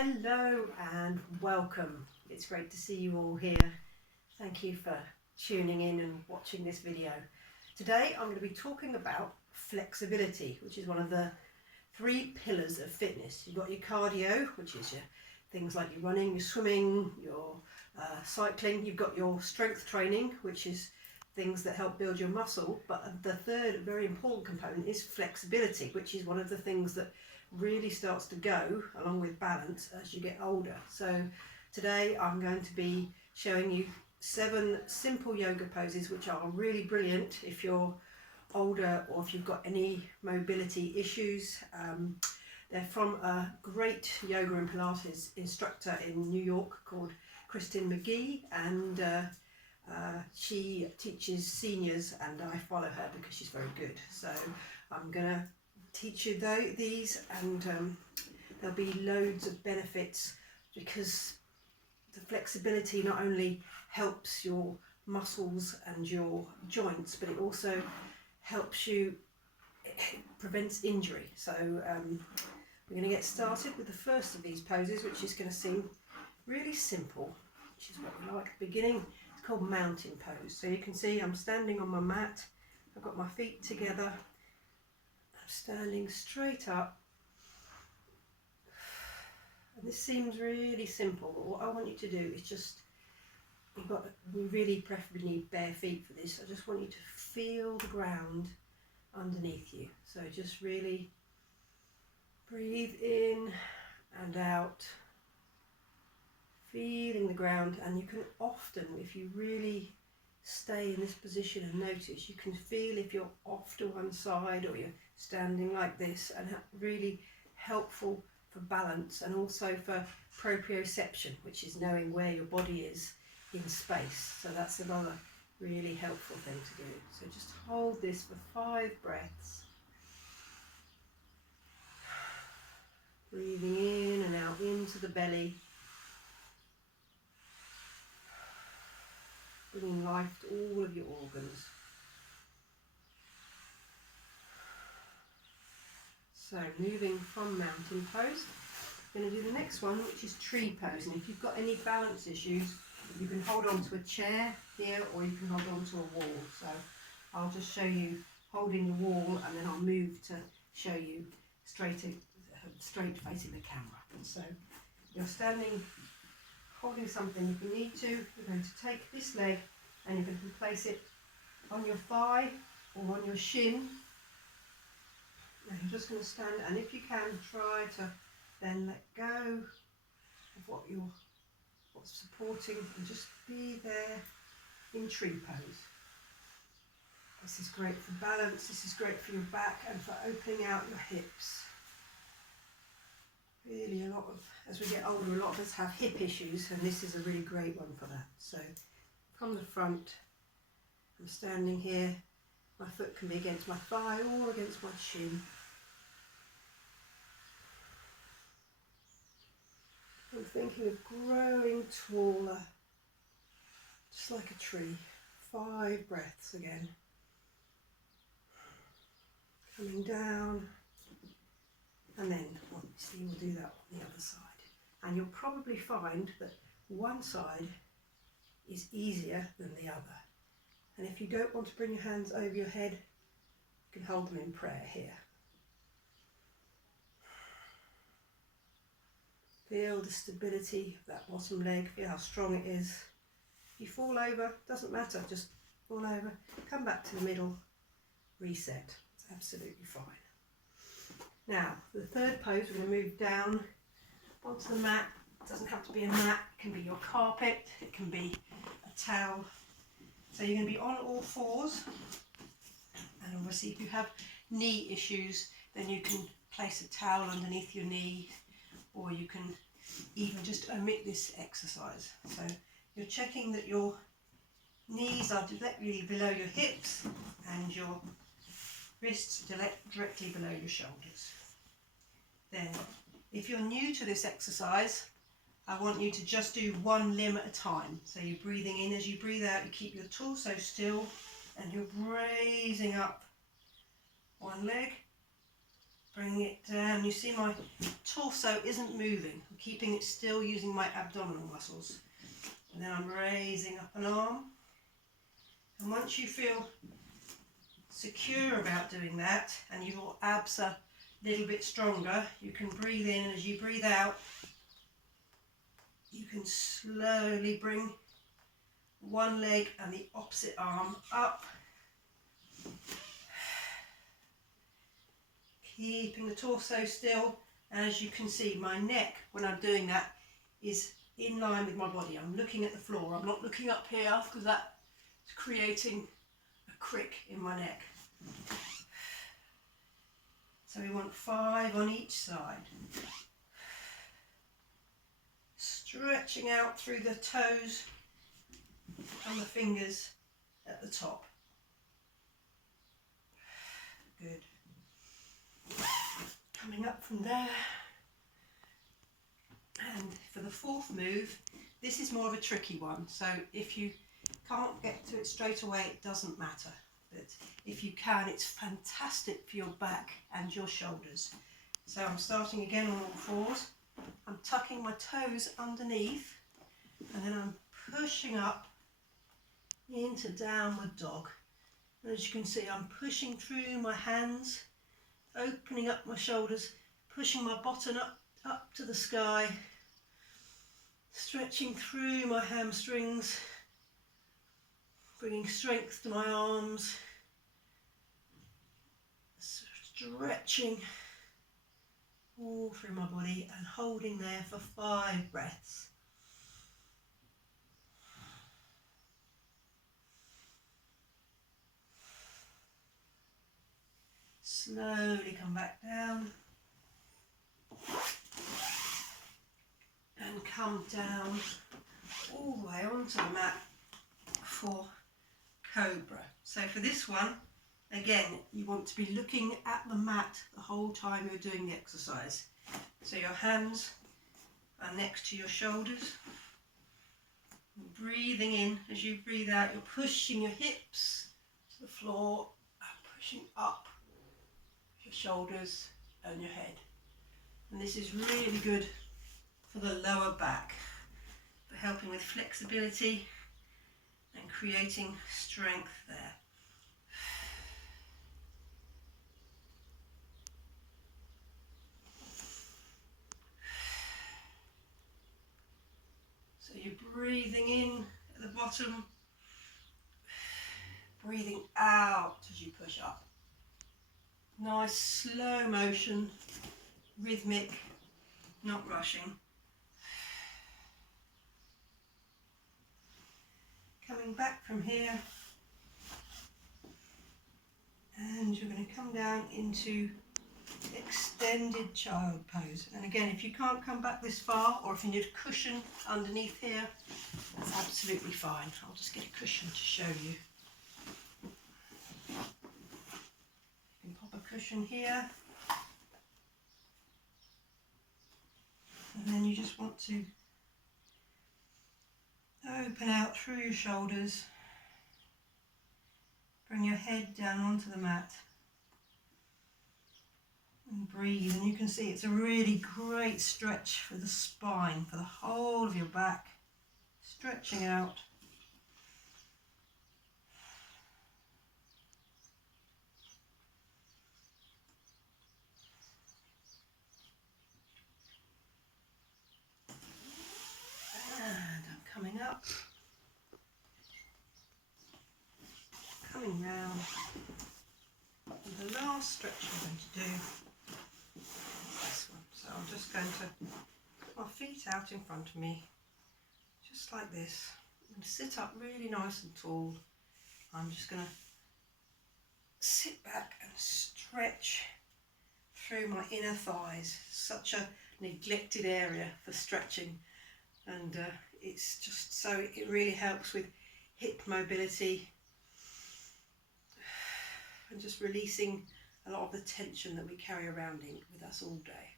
Hello and welcome. It's great to see you all here. Thank you for tuning in and watching this video. Today I'm going to be talking about flexibility, which is one of the three pillars of fitness. You've got your cardio, which is your things like your running, your swimming, your cycling. You've got your strength training, which is things that help build your muscle. But the third very important component is flexibility, which is one of the things that really starts to go along with balance as you get older. So today I'm going to be showing you 7 simple yoga poses which are really brilliant if you're older or if you've got any mobility issues. They're from a great yoga and Pilates instructor in New York called Kristin McGee, and she teaches seniors, and I follow her because she's very good. So I'm gonna teach you these, and there'll be loads of benefits because the flexibility not only helps your muscles and your joints, but it also helps you, it prevents injury. So we're going to get started with the first of these poses, which is going to seem really simple, which is what we like at the beginning. It's called mountain pose. So you can see I'm standing on my mat, I've got my feet together, standing straight up, and this seems really simple, but what I want you to do is just, we really preferably need bare feet for this. I just want you to feel the ground underneath you. So just really breathe in and out, feeling the ground. And you can often, if you really stay in this position and notice, you can feel if you're off to one side or you're standing like this, and really helpful for balance and also for proprioception, which is knowing where your body is in space. So that's another really helpful thing to do. So just hold this for 5 breaths, breathing in and out into the belly, bringing life to all of your organs. So moving from mountain pose, we're going to do the next one, which is tree pose. And if you've got any balance issues, you can hold on to a chair here, or you can hold on to a wall. So I'll just show you holding the wall, and then I'll move to show you straight facing the camera. So you're standing holding something. If you need to, you're going to take this leg and you're going to place it on your thigh or on your shin. And you're just going to stand, and if you can, try to then let go of what's supporting, and just be there in tree pose. This is great for balance, this is great for your back and for opening out your hips. Really, as we get older, a lot of us have hip issues, and this is a really great one for that. So from the front, I'm standing here, my foot can be against my thigh or against my shin. I'm thinking of growing taller, just like a tree. 5 breaths again. Coming down, and then obviously we'll do that on the other side. And you'll probably find that one side is easier than the other. And if you don't want to bring your hands over your head, you can hold them in prayer here. Feel the stability of that bottom leg, feel how strong it is. If you fall over, doesn't matter, just fall over, come back to the middle, reset. It's absolutely fine. Now, the third pose, we're going to move down onto the mat. It doesn't have to be a mat, it can be your carpet, it can be a towel. So you're going to be on all fours, and obviously if you have knee issues, then you can place a towel underneath your knee, or you can even just omit this exercise. So you're checking that your knees are directly below your hips and your wrists directly below your shoulders. Then, if you're new to this exercise, I want you to just do one limb at a time. So you're breathing in, as you breathe out, you keep your torso still, and you're raising up one leg, bringing it down. You see my torso isn't moving. I'm keeping it still using my abdominal muscles. And then I'm raising up an arm. And once you feel secure about doing that and your abs are a little bit stronger, you can breathe in, and as you breathe out, you can slowly bring one leg and the opposite arm up, keeping the torso still. And as you can see, my neck, when I'm doing that, is in line with my body. I'm looking at the floor. I'm not looking up here because that's creating a crick in my neck. So we want 5 on each side. Stretching out through the toes and the fingers at the top. Good. Coming up from there. And for the 4th move, this is more of a tricky one. So if you can't get to it straight away, it doesn't matter. But if you can, it's fantastic for your back and your shoulders. So I'm starting again on all 4s. I'm tucking my toes underneath, and then I'm pushing up into downward dog. And as you can see, I'm pushing through my hands, opening up my shoulders, pushing my bottom up to the sky, stretching through my hamstrings, bringing strength to my arms, stretching all through my body and holding there for 5 breaths. Slowly come back down and come down all the way onto the mat for Cobra. So for this one, again, you want to be looking at the mat the whole time you're doing the exercise. So your hands are next to your shoulders. Breathing in, as you breathe out, you're pushing your hips to the floor and pushing up your shoulders and your head. And this is really good for the lower back, for helping with flexibility and creating strength there. So you're breathing in at the bottom, breathing out as you push up. Nice slow motion, rhythmic, not rushing. Coming back from here, and you're going to come down into extended child pose. And again, if you can't come back this far, or if you need a cushion underneath here, that's absolutely fine. I'll just get a cushion to show you. You can pop a cushion here, and then you just want to open out through your shoulders, bring your head down onto the mat and breathe. And you can see it's a really great stretch for the spine, for the whole of your back, stretching out. And I'm coming up, coming round. And the last stretch I'm going to do is this one. So I'm just going to put my feet out in front of me, just like this, and sit up really nice and tall. I'm just going to sit back and stretch through my inner thighs. Such a neglected area for stretching, and it's just so it really helps with hip mobility and just releasing a lot of the tension that we carry around with us all day.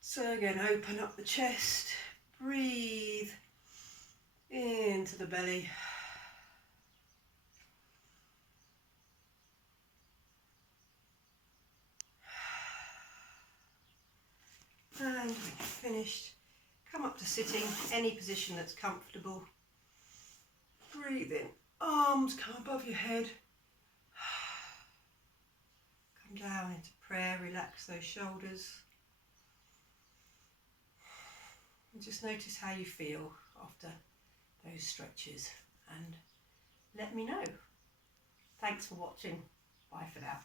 So again, open up the chest, breathe into the belly. finished, come up to sitting, any position that's comfortable. Breathe in, arms come above your head. Come down into prayer, relax those shoulders. And just notice how you feel after those stretches and let me know. Thanks for watching. Bye for now.